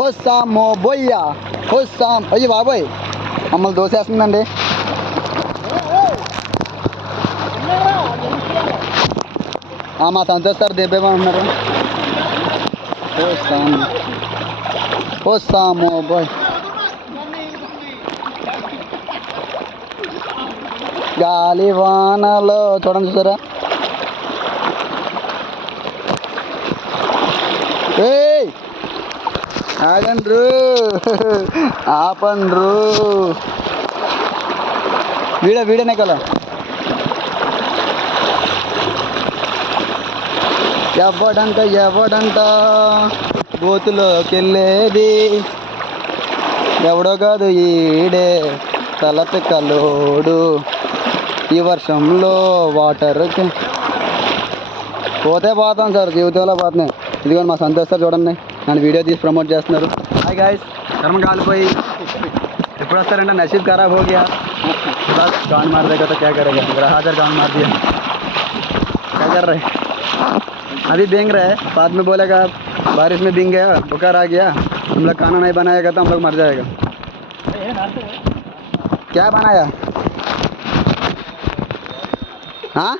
వస్తామో బొయ్య వస్తాం. అయ్యి బాబాయ్ మమ్మల్ని దోసేస్తుందండి. మా సంతోష్ సార్ దిబ్బేమన్నారు. వస్తామో బాయ్. గాలి వానలో చూడండి చూసారా. ఏయ్ ఆగండ్రు ఆపండ్రు. వీడనే కదా. ఎవడంట గోతులోకి వెళ్ళేది, ఎవడో కాదు ఈడే తలపిక్కలోడు. ఈ వర్షంలో వాటర్ పోతే పోతాం సార్, జీవితంలో పోతున్నాయి. ఇదిగోండి మా సంతోష్ సార్ చూడండి, నన్ను వీడియో తీసి ప్రమోట్ చేస్తున్నారు. హాయ్ గాయస్, కర్మ కాలిపోయి ఎప్పుడు వస్తారంటే నసీబ్ ఖరాబ్ हो गया, बस गान मार देगा तो क्या करेगा, मेरा हाजर गान मार दिया. क्या कर रहे अभी भींग रहे हैं, बाद में बोलेगा बारिश में भींग गया, बुखार आ गया, हम लोग खाना नहीं बनाएगा तो हम लोग मर जाएगा. क्या बनाया हाँ